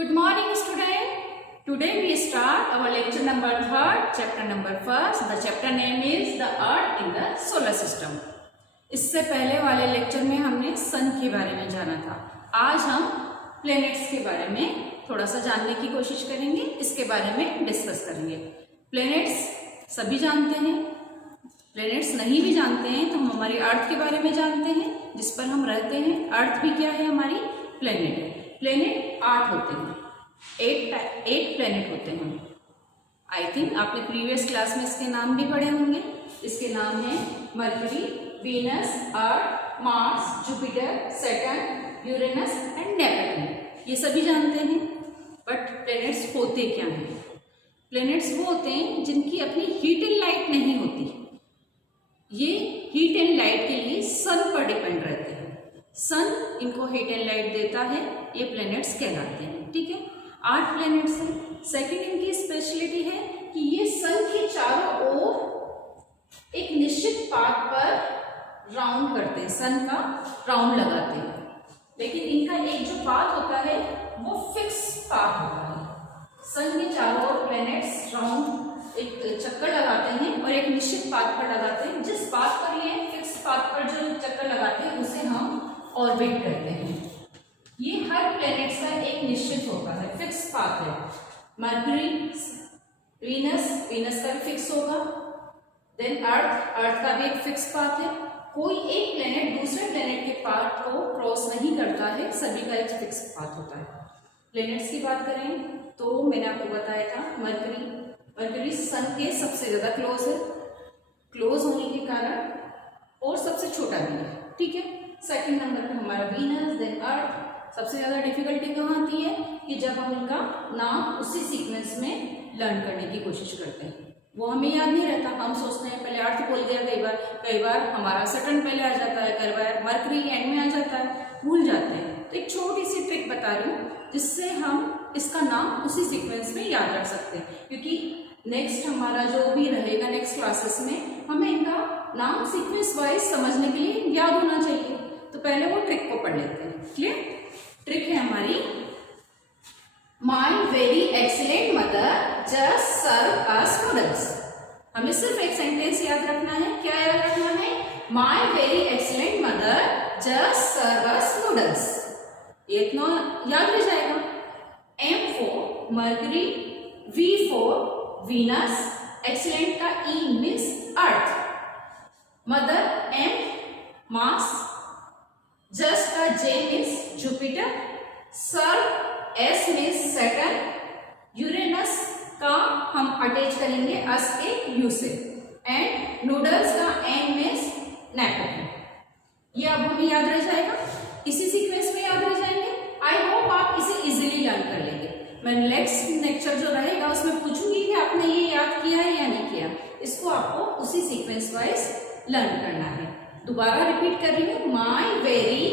Good morning, student. Today we start our lecture number 3rd, chapter number 1st. The chapter name is the Earth in the Solar System. इससे पहले वाले lecture में हमने सन के बारे में जाना था. आज हम प्लैनेट्स के बारे में थोड़ा सा जानने की कोशिश करेंगे. इसके बारे में डिस्कस करेंगे. प्लैनेट्स सभी जानते हैं. प्लैनेट्स नहीं भी जानते हैं तो हम हमारी अर्थ के बारे में जानते हैं जिस पर हम रहते हैं. अर्थ भी क्या है? हमारी प्लैनेट है. प्लैनेट 8 होते हैं. 8 प्लैनेट होते हैं. आई थिंक आपने प्रीवियस क्लास में इसके नाम भी पढ़े होंगे. इसके नाम हैं mercury, Venus, earth, Mars, Jupiter, Saturn, Uranus and Neptune. ये सभी जानते हैं. बट प्लैनेट्स होते क्या हैं? प्लैनेट्स वो होते हैं जिनकी अपनी हीट एंड लाइट नहीं होती. ये हीट एंड लाइट के लिए सन पर डिपेंड रहते हैं. सन इनको हीट एंड लाइट देता है. ये प्लैनेट्स कहलाते हैं. ठीक है. 8 प्लैनेट्स हैं. सेकंड इनकी स्पेशलिटी है कि ये सन के चारों ओर एक निश्चित पाथ पर राउंड करते हैं. सन का राउंड लगाते हैं. लेकिन इनका एक जो पाथ होता है वो फिक्स पाथ होता है. सन के चारों ओर प्लैनेट्स राउंड एक चक्कर लगाते हैं और एक निश्चित पाथ पर लगाते हैं. जिस पाथ पर ये फिक्स पाथ पर जो चक्कर लगाते हैं उसे हम ऑर्बिट करते हैं. ये हर प्लैनेट्स का एक निश्चित होता है, फिक्स पाथ है. मरकरी, वीनस का भी फिक्स होगा. देन अर्थ का भी एक फिक्स पाथ है. कोई एक प्लैनेट दूसरे प्लैनेट के पाथ को क्रॉस नहीं करता है. सभी का एक फिक्स पाथ होता है. प्लैनेट्स की बात करें तो मैंने आपको बताया था मरकरी सन के सबसे ज्यादा क्लोज है. क्लोज होने के कारण और सबसे छोटा भी है. ठीक है. सेकंड नंबर पे हमारा वीनस, देन अर्थ. सबसे ज्यादा डिफिकल्टी कहाँ आती है कि जब हम उनका नाम उसी सीक्वेंस में लर्न करने की कोशिश करते हैं. वो हमें याद नहीं रहता. हम सोचते हैं पहले अर्थ बोल दिया. कई बार हमारा सैटर्न पहले आ जाता है. कई बार मरकरी एंड में आ जाता है. भूल जाते हैं. तो एक छोटी सी ट्रिक बता रही हूँ जिससे हम इसका नाम उसी सीक्वेंस में याद रख सकते हैं. क्योंकि नेक्स्ट हमारा जो भी रहेगा नेक्स्ट क्लासेस में हमें इनका नाम सीक्वेंस वाइज समझने के लिए याद होना चाहिए. तो पहले वो ट्रिक को पढ़ लेते हैं. क्लियर? ट्रिक है हमारी, my very excellent mother just serve us noodles. हमें सिर्फ एक सेंटेंस याद रखना है. क्या याद रखना है? My very excellent mother just serve us noodles. ये इतना याद रह जाएगा. M for Mercury, V for Venus, excellent का E means Earth, mother M Mars, just का J means Jupiter, serve S means Saturn, Uranus का हम अटैच करेंगे अस के U से, एंड नूडल्स का N मीन्स नेपच्यून. ये अब हमें याद रह जाएगा. इसी सीक्वेंस में याद रह जाएंगे. आई होप आप इसे इजीली लर्न कर लेंगे. मैं नेक्स्ट लेक्चर जो रहेगा उसमें पूछूंगी कि आपने ये याद किया है या नहीं किया. इसको आपको उसी सीक्वेंस वाइज लर्न करना है. दोबारा रिपीट कर रही हूँ. My very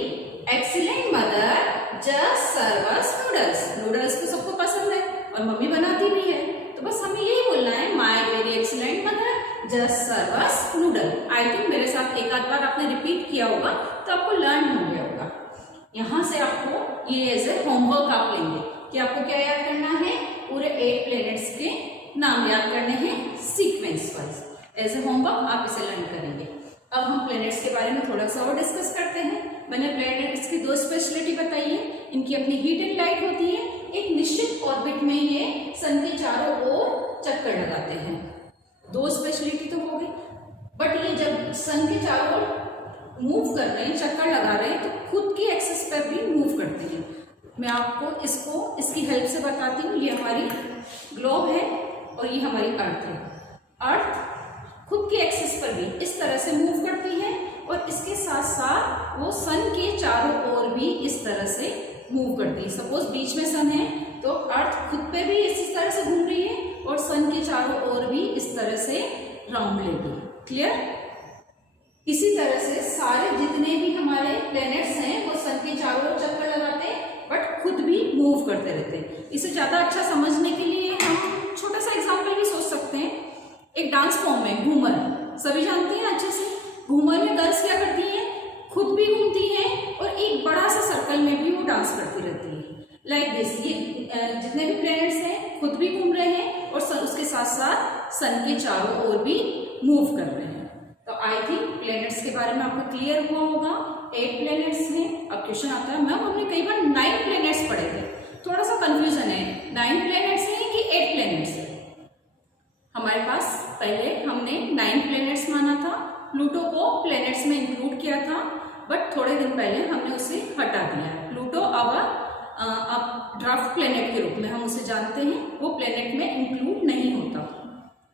excellent mother just serve us noodles. Noodles तो सबको पसंद है और मम्मी बनाती भी है. तो बस हमें यही बोलना है, my very excellent mother just serve us noodle. I think मेरे साथ एक आध बार आपने रिपीट किया होगा तो आपको लर्न हो गया होगा. यहाँ से आपको ये एज ए होमवर्क आप लेंगे कि आपको क्या याद करना है? पूरे 8 प्लैनेट्स के नाम याद करने हैं sequence wise. As a homework आप इसे लर्न करेंगे. अब हम प्लैनेट्स के बारे में थोड़ा सा और डिस्कस करते हैं. मैंने प्लैनेट्स की 2 स्पेशलिटी बताई है. इनकी अपनी हीट एंड लाइट होती है. एक निश्चित ऑर्बिट में ये सन के चारों ओर चक्कर लगाते हैं. 2 स्पेशलिटी तो हो गई. बट ये जब सन के चारों ओर मूव कर रहे हैं, चक्कर लगा रहे हैं, तो खुद की एक्सिस पर भी मूव करते हैं. मैं आपको इसकी हेल्प से बताती हूँ. ये हमारी ग्लोब है और ये हमारी अर्थ है. अर्थ खुद की एक्सिस पर भी इस तरह से मूव करती है और इसके साथ साथ वो सन के चारों ओर भी इस तरह से मूव करती है. सपोज बीच में सन है तो अर्थ खुद पे भी इसी तरह से घूम रही है और सन के चारों ओर भी इस तरह से राउंड लेगी. क्लियर? इसी तरह से सारे जितने भी हमारे प्लैनेट्स हैं वो सन के चारों ओर चक्कर लगाते हैं बट खुद भी मूव करते रहते हैं. इसे ज्यादा अच्छा समझने के लिए हम छोटा सा एग्जांपल भी सोच सकते हैं. एक डांस फॉर्म है घूमर. सभी जानते हैं अच्छे से. घूमर में गर्ल्स क्या करती हैं? खुद भी घूमती हैं और एक बड़ा सा सर्कल में भी वो डांस करती रहती है. Like this. ये जितने भी प्लैनेट्स हैं खुद भी घूम रहे हैं और उसके साथ साथ सन के चारों ओर भी मूव कर रहे हैं। तो आई थिंक प्लैनेट्स के बारे में आपको क्लियर हुआ होगा। 8 प्लैनेट्स हैं। अब क्वेश्चन आता है मैम हमने कई बार 9 प्लैनेट्स पढ़े थे, थोड़ा सा कंफ्यूजन है, 9 प्लैनेट्स हैं कि 8 प्लैनेट्स हैं। हमारे पास पहले हमने 9 प्लैनेट्स माना था, प्लूटो को प्लैनेट्स में इंक्लूड किया था, बट थोड़े दिन पहले हमने उसे हटा दिया है। प्लूटो अब ड्राफ्ट प्लैनेट के रूप में हम उसे जानते हैं, वो प्लैनेट में इंक्लूड नहीं होता।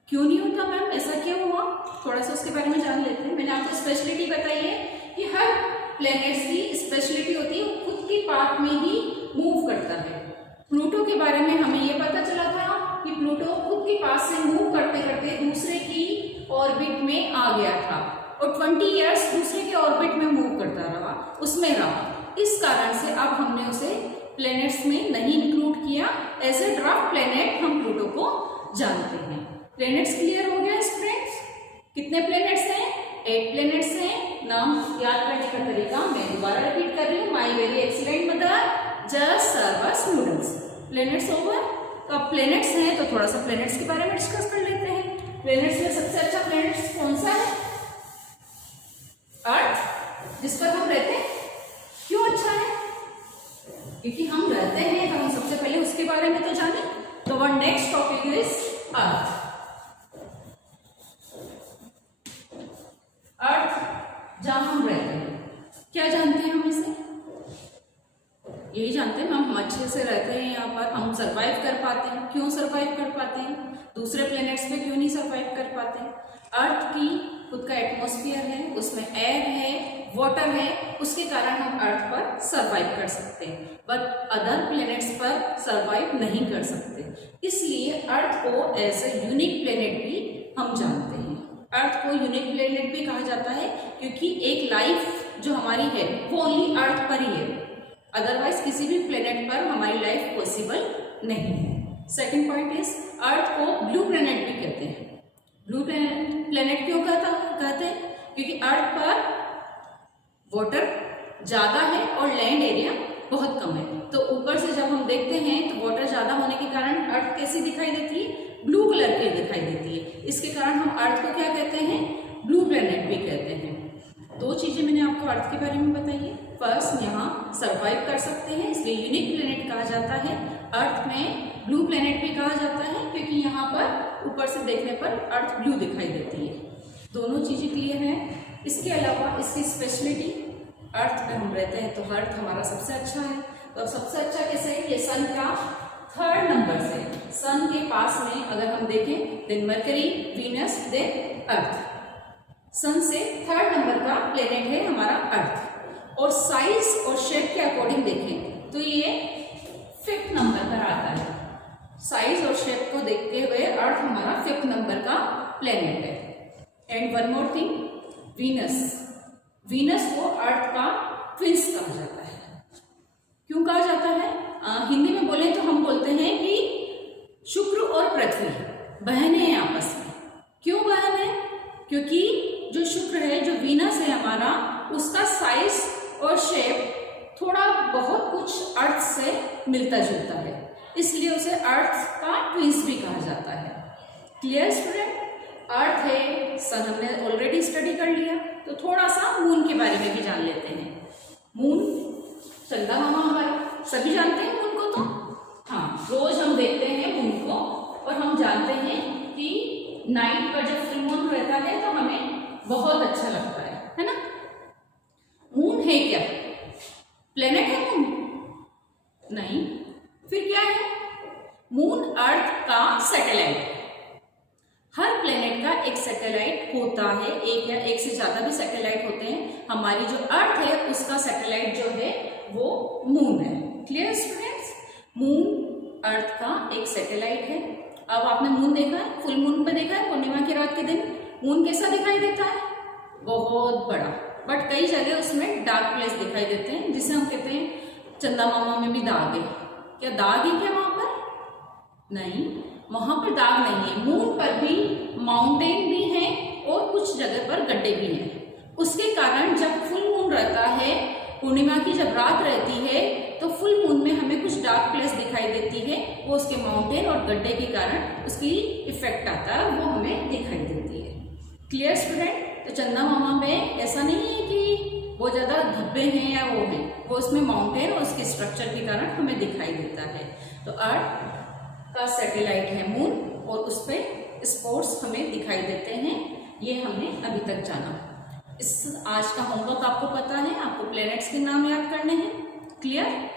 क्यों नहीं होता मैम, ऐसा क्यों हुआ, थोड़ा सा उसके बारे में जान लेते हैं। मैंने आपको स्पेशलिटी बताई है कि हर प्लैनेट्स की स्पेशलिटी होती है, वो खुद की पाथ में ही मूव करता है। प्लूटो के बारे में हमें ये पता चला था कि प्लूटो खुद के पास से मूव करते करते दूसरे की ऑर्बिट में आ गया था और 20 इयर्स दूसरे के ऑर्बिट में मूव करता रहा, उसमें रहा। इस कारण से अब हमने उसे प्लैनेट्स में नहीं इंक्लूड किया। एज ए ड्राफ्ट प्लैनेट हम प्लूटो को जानते हैं। प्लैनेट्स क्लियर हो गया स्टूडेंट्स? कितने प्लैनेट्स हैं? 8 प्लैनेट्स हैं। नाम याद करने का तरीका मैं दोबारा रिपीट कर रही हूँ। My very excellent mother just serve us noodles. Planets over. तो अब प्लैनेट्स हैं तो थोड़ा सा प्लैनेट्स के बारे में डिस्कस कर लेते हैं। प्लैनेट्स में सबसे अच्छा प्लैनेट्स कौन सा है? अर्थ, जिस पर हम रहते हैं। क्यों अच्छा है? क्योंकि हम रहते हैं तो हम सबसे पहले उसके बारे में तो जाने। तो one next topic is earth. अर्थ जहां हम रहते हैं, क्या जानते हैं हम इसे? यही जानते हैं हम अच्छे से रहते हैं यहाँ पर, हम सरवाइव कर पाते हैं। क्यों सरवाइव कर पाते हैं? दूसरे प्लैनेट्स पे क्यों नहीं सरवाइव कर पाते? अर्थ की खुद का एटमॉस्फेयर है, उसमें एयर है, वाटर है, उसके कारण हम अर्थ पर सरवाइव कर सकते हैं, बट अदर प्लैनेट्स पर सरवाइव नहीं कर सकते। इसलिए अर्थ को एज ए यूनिक प्लैनेट भी हम जानते हैं। अर्थ को यूनिक प्लैनेट भी कहा जाता है क्योंकि एक लाइफ जो हमारी है वो ओनली अर्थ पर ही है, अदरवाइज किसी भी प्लैनेट पर हमारी लाइफ पॉसिबल नहीं है। सेकेंड पॉइंट इज अर्थ को ब्लू प्लैनेट भी कहते हैं। ब्लू प्लैनेट क्यों कहते हैं? क्योंकि अर्थ पर वाटर ज्यादा है और लैंड एरिया बहुत कम है। तो ऊपर से जब हम देखते हैं तो वाटर ज्यादा होने के कारण अर्थ कैसी दिखाई देती है? ब्लू कलर की दिखाई देती है। इसके कारण हम अर्थ को क्या कहते हैं? ब्लू प्लैनेट भी कहते हैं। 2 चीजें मैंने आपको अर्थ के बारे में बताई है। फर्स्ट, यहाँ सरवाइव कर सकते हैं इसलिए यूनिक प्लैनेट कहा जाता है। अर्थ में ब्लू प्लैनेट भी कहा जाता है क्योंकि यहाँ पर ऊपर से देखने पर अर्थ ब्लू दिखाई देती है। दोनों चीजें क्लियर हैं। इसके अलावा इसकी स्पेशलिटी, अर्थ में हम रहते हैं तो अर्थ हमारा सबसे अच्छा है। तो सबसे अच्छा कैसे है? ये सन का 3rd नंबर से, सन के पास में अगर हम देखें देन मरकरी, वीनस, देन अर्थ। सन से 3rd नंबर का प्लेनेट है हमारा अर्थ। और साइज और शेप के अकॉर्डिंग देखें तो ये 5th नंबर पर आता है। साइज और शेप को देखते हुए अर्थ हमारा 5th नंबर का प्लेनेट है। And one more thing, Venus. Venus को अर्थ का ट्विंस कहा जाता है। क्यों कहा जाता है? हिंदी में बोले तो हम बोलते हैं कि शुक्र और पृथ्वी बहन है आपस में। क्यों बहन है? क्योंकि जो शुक्र है, जो वीनस है हमारा, उसका साइज और शेप थोड़ा बहुत कुछ अर्थ से मिलता जुलता है, इसलिए उसे अर्थ का ट्विंस भी कहा जाता है। Clear student? अर्थ है, सन हमने ऑलरेडी स्टडी कर लिया, तो थोड़ा सा मून के बारे में भी जान लेते हैं। मून चंदा मामा हमारा, सभी जानते हैं मून को। तो हाँ, रोज हम देखते हैं मून को और हम जानते हैं कि नाइट पर जब फुल मून रहता है तो हमें बहुत अच्छा लगता है ना। मून है क्या? प्लेनेट है मून? नहीं, फिर क्या है? मून अर्थ का सैटेलाइट है। हर प्लेनेट का एक सैटेलाइट होता है, एक या एक से ज्यादा भी सैटेलाइट होते हैं। हमारी जो अर्थ है उसका सैटेलाइट जो है वो मून है। Clear students? मून अर्थ का एक सैटेलाइट है। अब आपने मून देखा है, फुल मून पे देखा है पूर्णिमा की रात के दिन मून कैसा दिखाई देता है? बहुत बड़ा, बट कई जगह उसमें डार्क प्लेस दिखाई देते हैं, जिसे हम कहते हैं चंदा मामा में भी दाग है। क्या दाग है क्या वहां पर? नहीं, वहां पर दाग नहीं है। मून पर भी माउंटेन भी है और कुछ जगह पर गड्ढे भी हैं। उसके कारण जब फुल मून रहता है, पूर्णिमा की जब रात रहती है, तो फुल मून में हमें कुछ डार्क प्लेस दिखाई देती है, वो उसके माउंटेन और गड्ढे के कारण उसकी इफेक्ट आता है, वो हमें दिखाई देती है। Clear student? तो चंदा मामा में ऐसा नहीं है कि वो ज्यादा धब्बे हैं या वो हैं, वो उसमें माउंटेन और उसके स्ट्रक्चर के कारण हमें दिखाई देता है। तो अर्थ का सैटेलाइट है मून और उस पर स्पॉट्स हमें दिखाई देते हैं, ये हमने अभी तक जाना। इस आज का होमवर्क आपको पता है, आपको प्लैनेट्स के नाम याद करने हैं। क्लियर?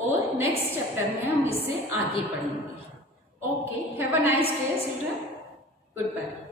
और नेक्स्ट चैप्टर में हम इससे आगे पढ़ेंगे। Okay, have a nice day children, good bye.